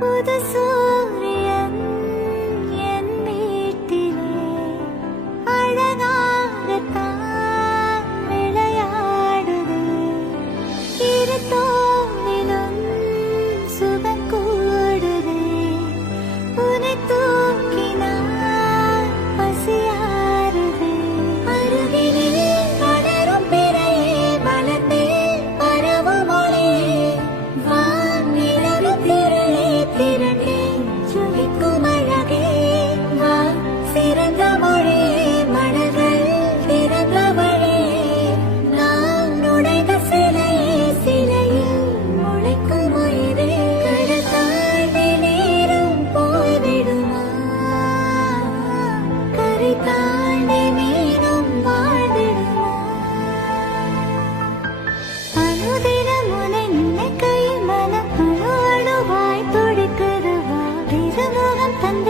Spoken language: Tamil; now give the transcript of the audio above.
புது சூரியன் என் வீட்டிலே அழகாகத்தான் விளையாடுது. இரு தோளிலும் சுகம் கூடுது. உன்னை தூக்கினால் பசியாறுது. அருகிலே வளரும் பிறையே, வளர்ந்தேன் பரவும் ஒளியே, வானிலவின் திரளே திரண்டே ஜொலிக்கும் அழகே, வா சிறந்த மொழியே, மனங்கள் திறந்த வழியே, நான் நுழைந்த சிலையே, சிலையில் முளைக்கும் உயிரே. கடல் தாண்டி நீரும் போய்விடுமா, கரை தாண்டி மீனும் வாழ்ந்திடுமா? அனுதினம் உன்னை நினைக்கையில் மனம் அணு அணுவாய் துடிக்குது. வா திருமுகம் தந்த